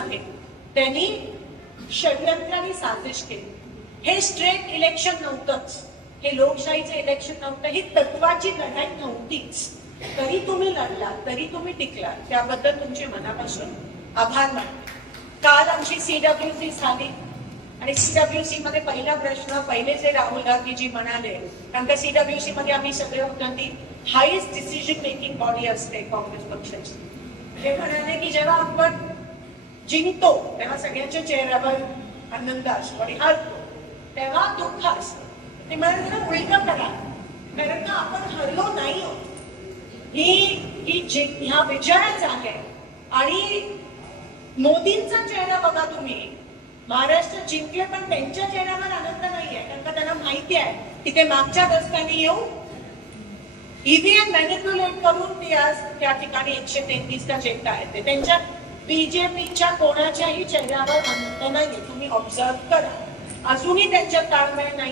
आहे. त्यांनी षडयंत्राने आणि साजिश केली. हे स्ट्रेट इलेक्शन नव्हतंच. हे लोकशाहीचं इलेक्शन नव्हतं. ही तत्वाची लढाई नव्हतीच. तरी तुम्ही लढला तरी तुम्ही टिकला. त्याबद्दल तुमचे मनापासून आभार मानले काल आमची सी डब्ल्यूसी झाली. आणि सी डब्ल्यूसी मध्ये पहिला प्रश्न पहिले जे राहुल गांधीजी म्हणाले कारण का सीडब्ल्यूसी मध्ये आम्ही सगळे होतो हायेस्ट डिसिजन मेकिंग बॉडी असते काँग्रेस पक्षाची. हे म्हणाले की जेव्हा आपण जिंकतो तेव्हा सगळ्यांच्या चेहऱ्यावर आनंद असतो आणि हरतो. तेव्हा दुःख असतं. ते म्हणाले ना उलट करा. कारण का आपण हरलो नाही ही ही जिंक ह्या विजयाच आहे. आणि मोदींचा चेहरा बघा तुम्ही. महाराष्ट्र जिंकले पण त्यांच्या चेहऱ्यावर आनंद नाहीये. कारण का त्यांना माहिती आहे की ते मागच्या दशकाने येऊ ईव्हीएम मॅनिप्युलेट करून ते आज त्या ठिकाणी एकशे तेहतीसला जिंकता येते त्यांच्या बीजेपीच्या कोणाच्याही चेहऱ्यावर आनंद नाही तुम्ही ऑब्झर्व करा. अजूनही त्यांच्यात ताळमेळ नाही.